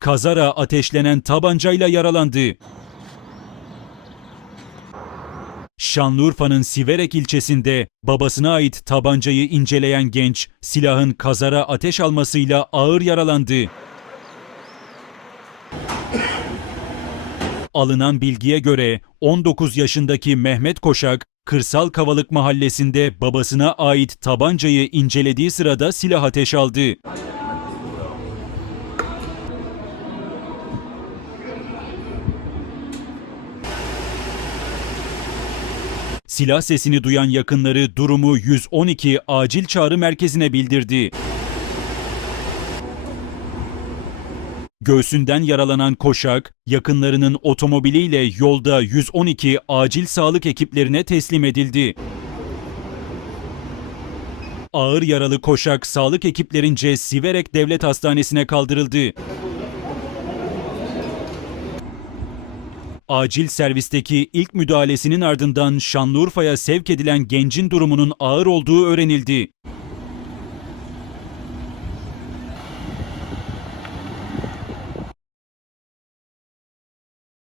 kazara ateşlenen tabancayla yaralandı. Şanlıurfa'nın Siverek ilçesinde babasına ait tabancayı inceleyen genç silahın kazara ateş almasıyla ağır yaralandı. Alınan bilgiye göre 19 yaşındaki Mehmet Koşak, Kırsal Kavalık mahallesinde babasına ait tabancayı incelediği sırada silah ateş aldı. Silah sesini duyan yakınları durumu 112 acil çağrı merkezine bildirdi. Göğsünden yaralanan Koşak, yakınlarının otomobiliyle yolda 112 acil sağlık ekiplerine teslim edildi. Ağır yaralı Koşak sağlık ekiplerince Siverek Devlet Hastanesi'ne kaldırıldı. Acil servisteki ilk müdahalesinin ardından Şanlıurfa'ya sevk edilen gencin durumunun ağır olduğu öğrenildi.